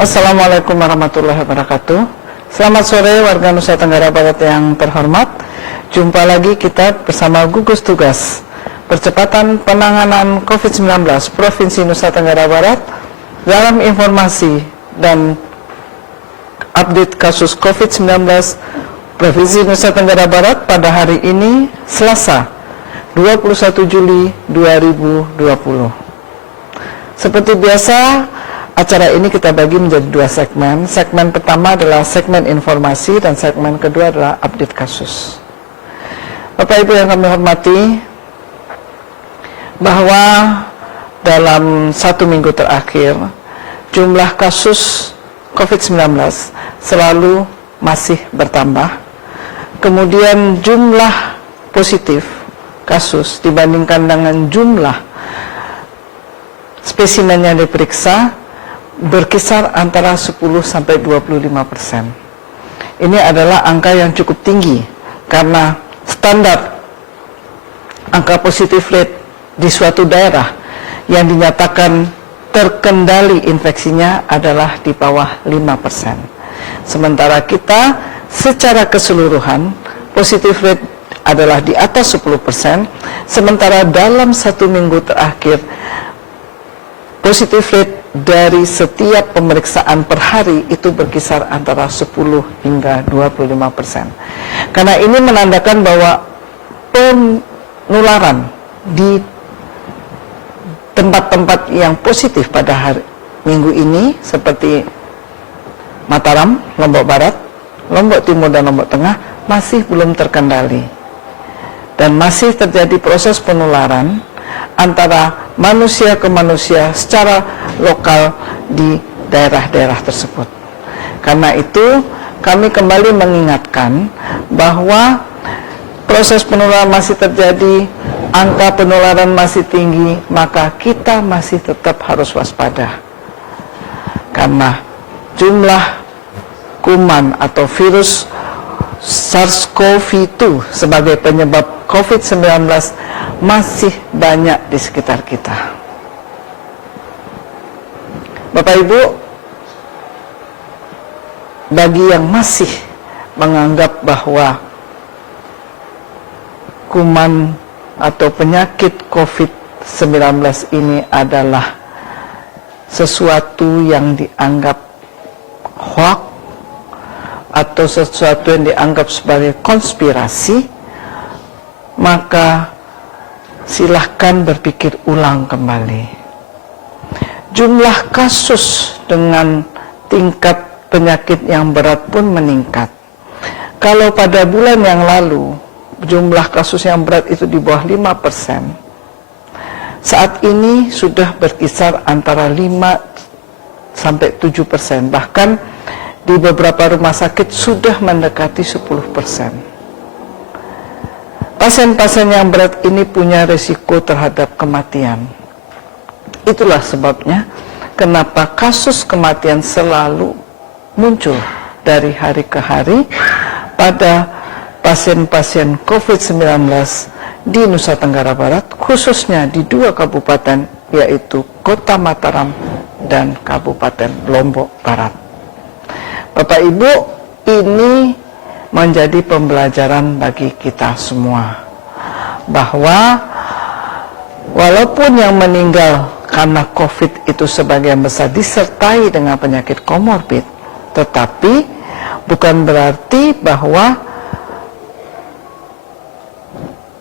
Assalamualaikum warahmatullahi wabarakatuh. Selamat sore warga Nusa Tenggara Barat yang terhormat. Jumpa lagi kita bersama gugus tugas percepatan penanganan COVID-19 Provinsi Nusa Tenggara Barat dalam informasi dan update kasus COVID-19 Provinsi Nusa Tenggara Barat pada hari ini Selasa 21 Juli 2020. Seperti biasa, acara ini kita bagi menjadi dua segmen. Segmen pertama adalah segmen informasi dan segmen kedua adalah update kasus. Bapak Ibu yang kami hormati, bahwa dalam 1 minggu terakhir jumlah kasus COVID-19 selalu masih bertambah. Kemudian jumlah positif kasus dibandingkan dengan jumlah spesimen yang diperiksa berkisar antara 10-25%. Ini adalah angka yang cukup tinggi karena standar angka positif rate di suatu daerah yang dinyatakan terkendali infeksinya adalah di bawah 5%. Sementara kita secara keseluruhan positif rate adalah di atas 10%, sementara dalam 1 minggu terakhir positif rate dari setiap pemeriksaan per hari itu berkisar antara 10 hingga 25%. Karena ini menandakan bahwa penularan di tempat-tempat yang positif pada hari minggu ini seperti Mataram, Lombok Barat, Lombok Timur dan Lombok Tengah masih belum terkendali. Dan masih terjadi proses penularan antara manusia ke manusia secara lokal di daerah-daerah tersebut. Karena itu kami kembali mengingatkan bahwa proses penularan masih terjadi, angka penularan masih tinggi, maka kita masih tetap harus waspada. Karena jumlah kuman atau virus SARS-CoV-2 sebagai penyebab COVID-19 masih banyak di sekitar kita. Bapak Ibu, bagi yang masih menganggap bahwa kuman atau penyakit COVID-19 ini adalah sesuatu yang dianggap hoax atau sesuatu yang dianggap sebagai konspirasi, maka silahkan berpikir ulang kembali. Jumlah kasus dengan tingkat penyakit yang berat pun meningkat. Kalau pada bulan yang lalu jumlah kasus yang berat itu di bawah 5%, saat ini sudah berkisar antara 5-7%, bahkan di beberapa rumah sakit sudah mendekati 10%. Pasien-pasien yang berat ini punya resiko terhadap kematian. Itulah sebabnya kenapa kasus kematian selalu muncul dari hari ke hari pada pasien-pasien COVID-19 di Nusa Tenggara Barat, khususnya di 2 kabupaten, yaitu Kota Mataram dan Kabupaten Lombok Barat. Bapak Ibu, ini menjadi pembelajaran bagi kita semua bahwa walaupun yang meninggal karena COVID itu sebagian besar disertai dengan penyakit komorbid, tetapi bukan berarti bahwa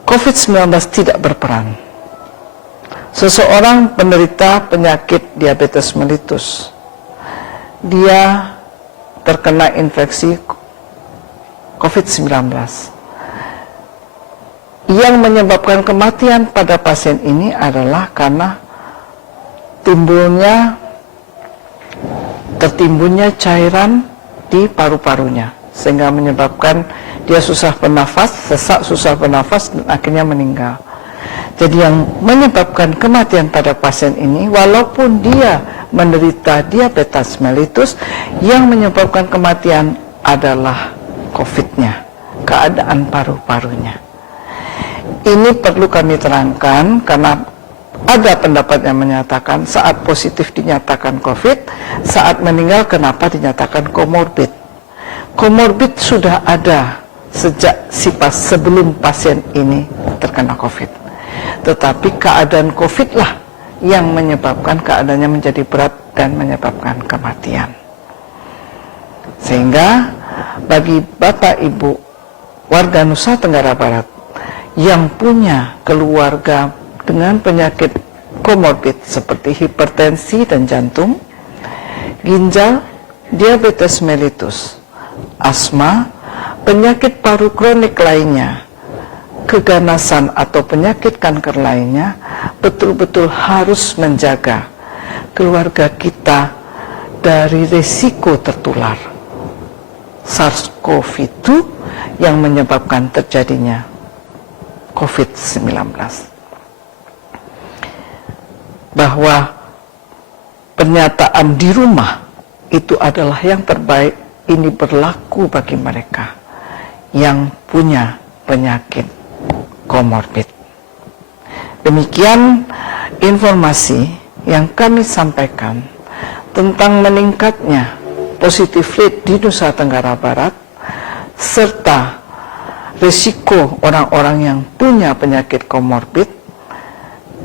COVID-19 tidak berperan. Seseorang penderita penyakit diabetes mellitus, dia terkena infeksi COVID-19. Yang menyebabkan kematian pada pasien ini adalah karena tertimbunnya cairan di paru-parunya, sehingga menyebabkan dia susah bernafas, sesak, susah bernafas, dan akhirnya meninggal. Jadi yang menyebabkan kematian pada pasien ini, walaupun dia menderita diabetes mellitus, yang menyebabkan kematian adalah COVID-nya, keadaan paru-parunya. Ini perlu kami terangkan karena ada pendapat yang menyatakan saat positif dinyatakan COVID, saat meninggal kenapa dinyatakan komorbid. Komorbid sudah ada sejak sebelum pasien ini terkena COVID. Tetapi keadaan COVID lah yang menyebabkan keadaannya menjadi berat dan menyebabkan kematian. Sehingga bagi Bapak Ibu warga Nusa Tenggara Barat yang punya keluarga dengan penyakit komorbid seperti hipertensi dan jantung, ginjal, diabetes mellitus, asma, penyakit paru kronik lainnya, keganasan atau penyakit kanker lainnya, betul-betul harus menjaga keluarga kita dari risiko tertular SARS-CoV-2 yang menyebabkan terjadinya COVID-19. Bahwa pernyataan di rumah itu adalah yang terbaik, ini berlaku bagi mereka yang punya penyakit komorbid. Demikian informasi yang kami sampaikan tentang meningkatnya positif rate di Nusa Tenggara Barat serta risiko orang-orang yang punya penyakit komorbid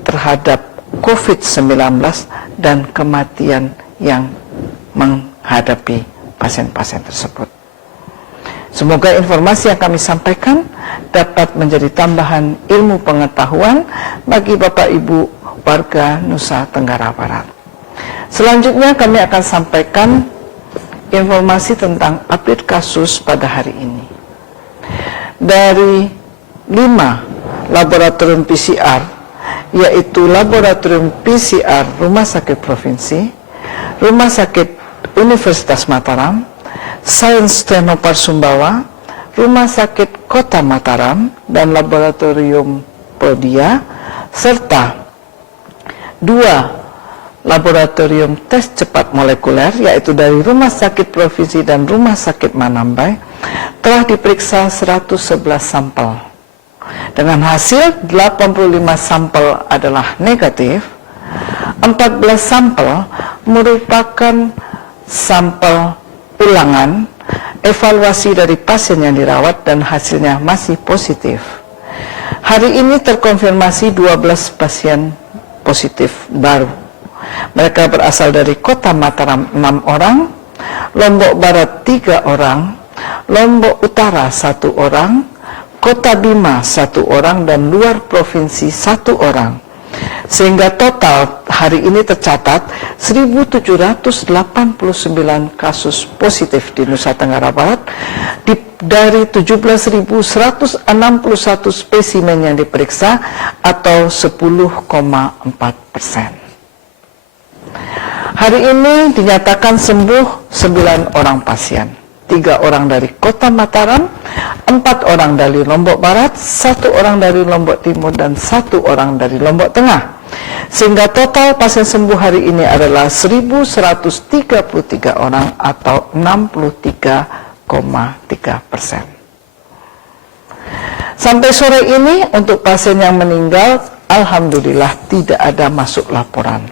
terhadap COVID-19 dan kematian yang menghadapi pasien-pasien tersebut. Semoga informasi yang kami sampaikan dapat menjadi tambahan ilmu pengetahuan bagi Bapak Ibu warga Nusa Tenggara Barat. Selanjutnya kami akan sampaikan informasi tentang update kasus pada hari ini. Dari 5 laboratorium PCR, yaitu Laboratorium PCR Rumah Sakit Provinsi, Rumah Sakit Universitas Mataram, Sains Teknopark Sumbawa, Rumah Sakit Kota Mataram, dan Laboratorium Podia, serta 2 laboratorium tes cepat molekuler, yaitu dari Rumah Sakit Provinsi dan Rumah Sakit Manambai, telah diperiksa 111 sampel. Dengan hasil 85 sampel adalah negatif, 14 sampel merupakan sampel ulangan evaluasi dari pasien yang dirawat dan hasilnya masih positif. Hari ini terkonfirmasi 12 pasien positif baru. Mereka berasal dari Kota Mataram 6 orang, Lombok Barat 3 orang, Lombok Utara 1 orang, Kota Bima 1 orang, dan luar provinsi 1 orang. Sehingga total hari ini tercatat 1.789 kasus positif di Nusa Tenggara Barat dari 17.161 spesimen yang diperiksa atau 10,4%. Hari ini dinyatakan sembuh 9 orang pasien. 3 orang dari Kota Mataram, 4 orang dari Lombok Barat, 1 orang dari Lombok Timur, dan 1 orang dari Lombok Tengah. Sehingga total pasien sembuh hari ini adalah 1.133 orang atau 63,3%. Sampai sore ini untuk pasien yang meninggal, alhamdulillah tidak ada masuk laporan.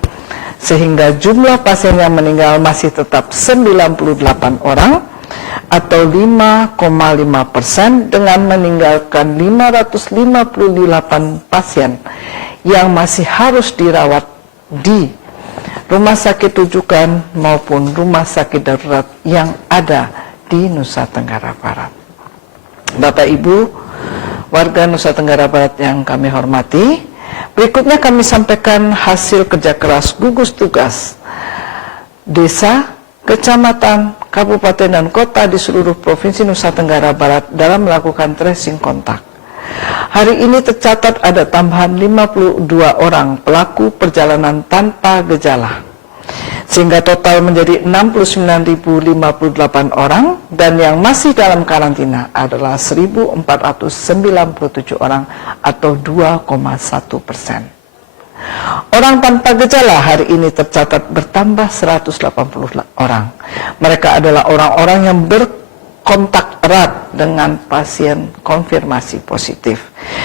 Sehingga jumlah pasien yang meninggal masih tetap 98 orang atau 5,5% dengan meninggalkan 558 pasien yang masih harus dirawat di rumah sakit rujukan maupun rumah sakit darurat yang ada di Nusa Tenggara Barat. Bapak Ibu warga Nusa Tenggara Barat yang kami hormati, berikutnya kami sampaikan hasil kerja keras gugus tugas desa, kecamatan, kabupaten, dan kota di seluruh provinsi Nusa Tenggara Barat dalam melakukan tracing kontak. Hari ini tercatat ada tambahan 52 orang pelaku perjalanan tanpa gejala, sehingga total menjadi 69.058 orang, dan yang masih dalam karantina adalah 1.497 orang atau 2,1%. Orang tanpa gejala hari ini tercatat bertambah 180 orang. Mereka adalah orang-orang yang kontak erat dengan pasien konfirmasi positif,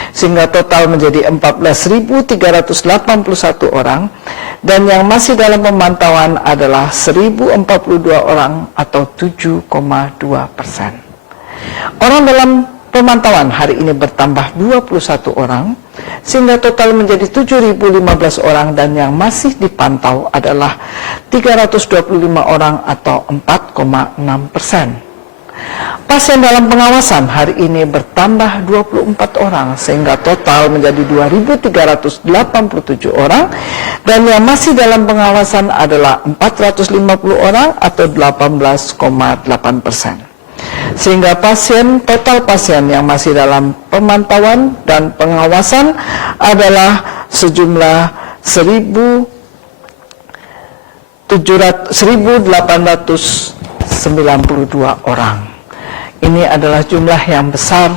sehingga total menjadi 14.381 orang, dan yang masih dalam pemantauan adalah 1.042 orang atau 7,2%. Orang dalam pemantauan hari ini bertambah 21 orang, sehingga total menjadi 7.015 orang, dan yang masih dipantau adalah 325 orang atau 4,6%. Pasien dalam pengawasan hari ini bertambah 24 orang, sehingga total menjadi 2.387 orang, dan yang masih dalam pengawasan adalah 450 orang atau 18,8%. Sehingga total pasien yang masih dalam pemantauan dan pengawasan adalah sejumlah 1.892 orang. Ini adalah jumlah yang besar.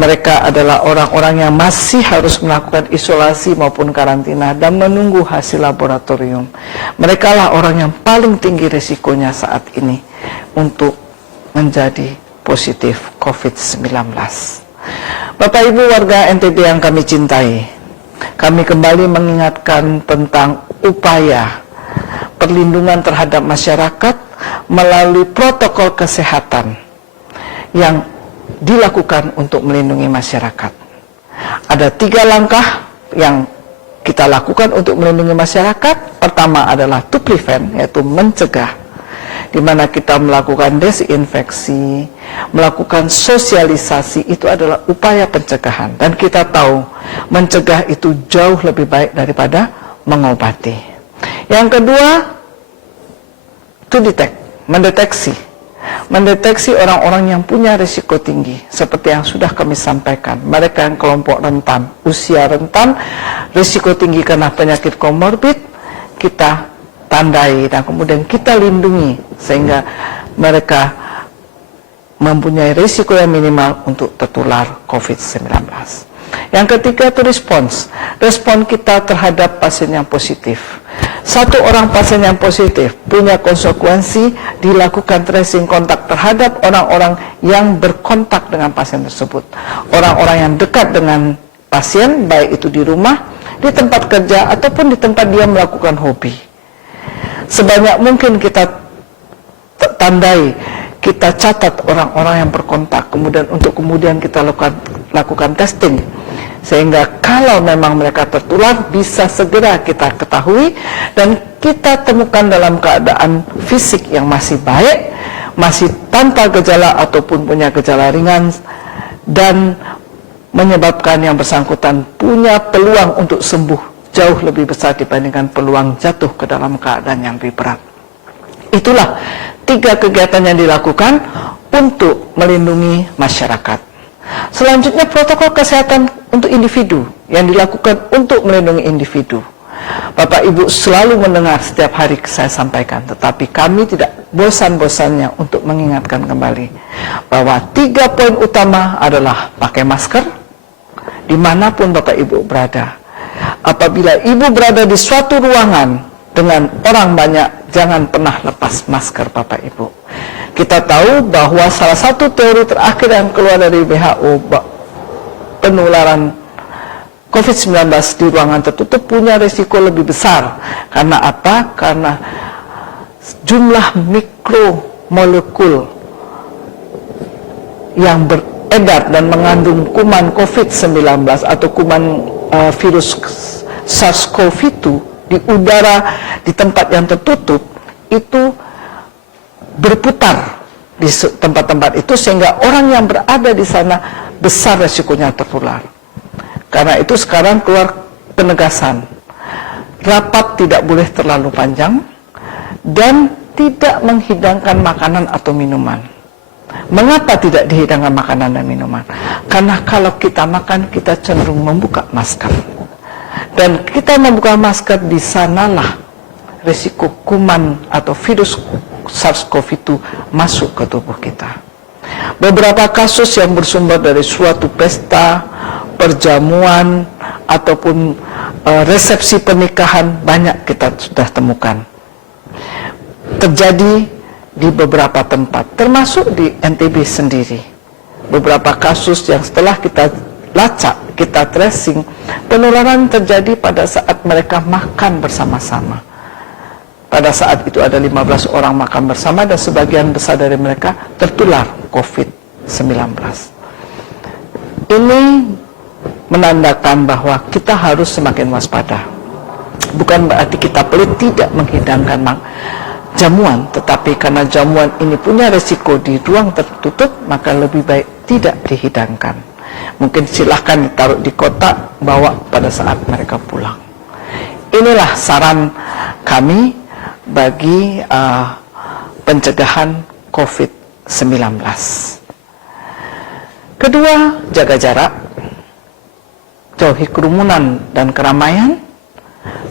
Mereka adalah orang-orang yang masih harus melakukan isolasi maupun karantina dan menunggu hasil laboratorium. Mereka lah orang yang paling tinggi risikonya saat ini untuk menjadi positif COVID-19. Bapak Ibu warga NTB yang kami cintai, kami kembali mengingatkan tentang upaya perlindungan terhadap masyarakat melalui protokol kesehatan yang dilakukan untuk melindungi masyarakat. Ada 3 langkah yang kita lakukan untuk melindungi masyarakat. Pertama adalah to prevent, yaitu mencegah, di mana kita melakukan desinfeksi, melakukan sosialisasi. Itu adalah upaya pencegahan, dan kita tahu mencegah itu jauh lebih baik daripada mengobati. Yang kedua, to detect, mendeteksi orang-orang yang punya risiko tinggi, seperti yang sudah kami sampaikan. Mereka yang kelompok rentan, usia rentan, risiko tinggi karena penyakit komorbid, kita tandai dan kemudian kita lindungi sehingga mereka mempunyai risiko yang minimal untuk tertular COVID-19. Yang ketiga itu respon kita terhadap pasien yang positif. Satu orang pasien yang positif punya konsekuensi dilakukan tracing kontak terhadap orang-orang yang berkontak dengan pasien tersebut. Orang-orang yang dekat dengan pasien, baik itu di rumah, di tempat kerja, ataupun di tempat dia melakukan hobi. Sebanyak mungkin kita tandai, kita catat orang-orang yang berkontak, kemudian kita lakukan testing, sehingga kalau memang mereka tertular bisa segera kita ketahui dan kita temukan dalam keadaan fisik yang masih baik, masih tanpa gejala ataupun punya gejala ringan, dan menyebabkan yang bersangkutan punya peluang untuk sembuh jauh lebih besar dibandingkan peluang jatuh ke dalam keadaan yang lebih berat. Itulah 3 kegiatan yang dilakukan untuk melindungi masyarakat. Selanjutnya, protokol kesehatan untuk individu yang dilakukan untuk melindungi individu. Bapak Ibu selalu mendengar setiap hari saya sampaikan, tetapi kami tidak bosan-bosannya untuk mengingatkan kembali bahwa 3 poin utama adalah pakai masker dimanapun Bapak Ibu berada. Apabila Ibu berada di suatu ruangan dengan orang banyak, jangan pernah lepas masker Bapak Ibu. Kita tahu bahwa salah satu teori terakhir yang keluar dari WHO, penularan COVID-19 di ruangan tertutup punya risiko lebih besar. Karena apa? Karena jumlah mikromolekul yang beredar dan mengandung kuman COVID-19 atau kuman virus SARS-CoV-2 di udara di tempat yang tertutup itu berputar di tempat-tempat itu, sehingga orang yang berada di sana besar resikonya tertular. Karena itu sekarang keluar penegasan, rapat tidak boleh terlalu panjang dan tidak menghidangkan makanan atau minuman. Mengapa tidak dihidangkan makanan dan minuman? Karena kalau kita makan, kita cenderung membuka masker, dan kita membuka masker, di sanalah risiko kuman atau virus SARS-CoV-2 masuk ke tubuh kita. Beberapa kasus yang bersumber dari suatu pesta, perjamuan, ataupun resepsi pernikahan banyak kita sudah temukan terjadi di beberapa tempat, termasuk di NTB sendiri. Beberapa kasus yang setelah kita lacak, kita tracing, penularan terjadi pada saat mereka makan bersama-sama. Pada saat itu ada 15 orang makan bersama dan sebagian besar dari mereka tertular COVID-19. Ini menandakan bahwa kita harus semakin waspada. Bukan berarti kita pelit tidak menghidangkan jamuan, tetapi karena jamuan ini punya resiko di ruang tertutup, maka lebih baik tidak dihidangkan. Mungkin silahkan ditaruh di kotak, bawa pada saat mereka pulang. Inilah saran kami bagi pencegahan COVID-19. Kedua, jaga jarak, jauhi kerumunan dan keramaian,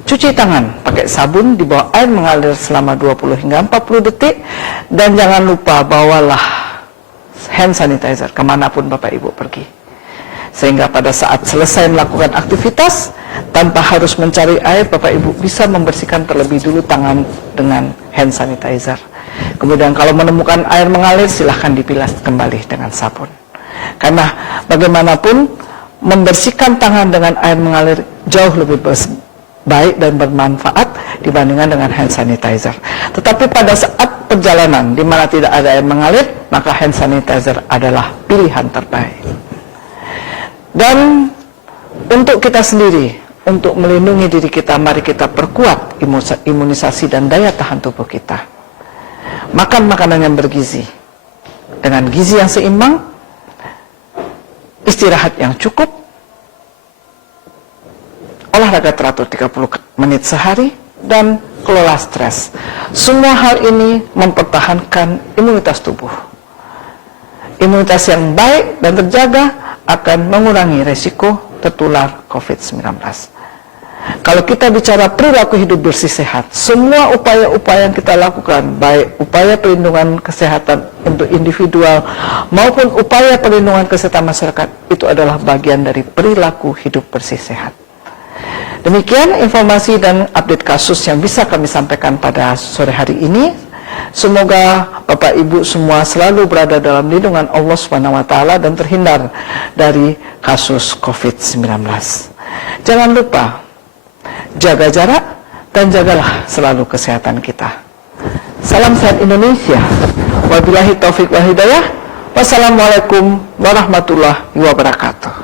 cuci tangan pakai sabun di bawah air mengalir selama 20 hingga 40 detik, dan jangan lupa bawalah hand sanitizer kemanapun Bapak Ibu pergi, sehingga pada saat selesai melakukan aktivitas tanpa harus mencari air, Bapak Ibu bisa membersihkan terlebih dulu tangan dengan hand sanitizer. Kemudian kalau menemukan air mengalir, silahkan dibilas kembali dengan sabun. Karena bagaimanapun membersihkan tangan dengan air mengalir jauh lebih baik dan bermanfaat dibandingkan dengan hand sanitizer. Tetapi pada saat perjalanan di mana tidak ada air mengalir, maka hand sanitizer adalah pilihan terbaik. Dan untuk kita sendiri, untuk melindungi diri kita, mari kita perkuat imunisasi dan daya tahan tubuh kita. Makan makanan yang bergizi dengan gizi yang seimbang, istirahat yang cukup, olahraga teratur 30 menit sehari, dan kelola stres. Semua hal ini mempertahankan imunitas tubuh. Imunitas yang baik dan terjaga akan mengurangi resiko tertular COVID-19. Kalau kita bicara perilaku hidup bersih sehat, semua upaya-upaya yang kita lakukan, baik upaya perlindungan kesehatan untuk individual maupun upaya perlindungan kesehatan masyarakat, itu adalah bagian dari perilaku hidup bersih sehat. Demikian informasi dan update kasus yang bisa kami sampaikan pada sore hari ini. Semoga Bapak Ibu semua selalu berada dalam lindungan Allah SWT dan terhindar dari kasus COVID-19. Jangan lupa jaga jarak dan jagalah selalu kesehatan kita. Salam sehat Indonesia. Wabillahi taufiq wal hidayah. Wassalamualaikum warahmatullahi wabarakatuh.